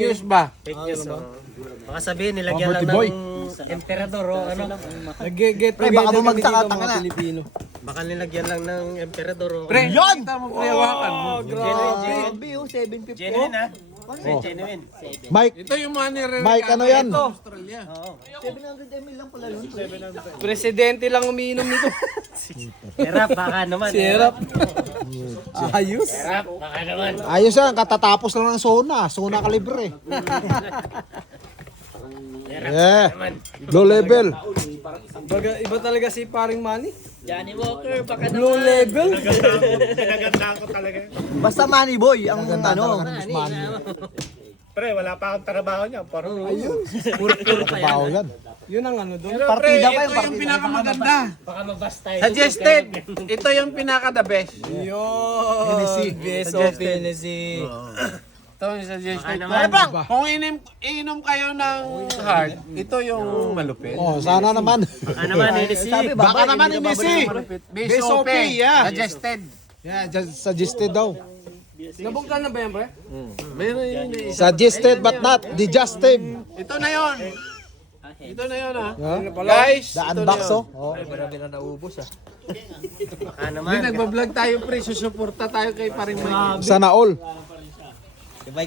News ba? Fake news. Baka sabihin, nilagyan lang Boy. ng emperador o ano. Nag-get Pre, baka bumagsak ka, tanga na. Pilipino. Baka nilagyan lang ng emperador o... Pre, kita mo pre, hawakan mo. Grabe, 750. Genuine ha? Genuine. Mike, Ito yung mga nire-regalo. Mike, ano yan? Australia. 700 ml lang pala yun. Presidente lang umiinom nito. Serap, baka naman. Serap. Ayos. Serap, baka naman. Ayos yan, katatapos lang ng Sona kalibre. Yeah. Low level. Iba talaga si paring Manny. Johnny Walker, baka Low level. Pinaganda ko talaga. Basta money boy, ang ano. Pre, wala pa akong trabaho niya. Parang Puro trabaho yan. Yun ang ano doon. Partida pa yung Ito yung pinakamaganda. baka mabasta yun. Suggested. Ito yung pinaka-the best. Yun. Best of Tennessee. Ito yung suggested. Baka naman. Ano bang? Kung inom kayo ng hard, ito yung malupit. Oh, sana naman. Baka naman, NC. Baka naman inisi. BSOP, yeah. Suggested. Yeah, just suggested daw. Nabuktan na ba yan, pre? Meron yun isa. Suggested but not digestive. Ito na yun. Ito na yun ha. Yeah. Guys, The ito na unbox yun. oh. Baka Hindi, naman. nagbablog tayo pre, susuporta tayo kay paring Mike. Sana all.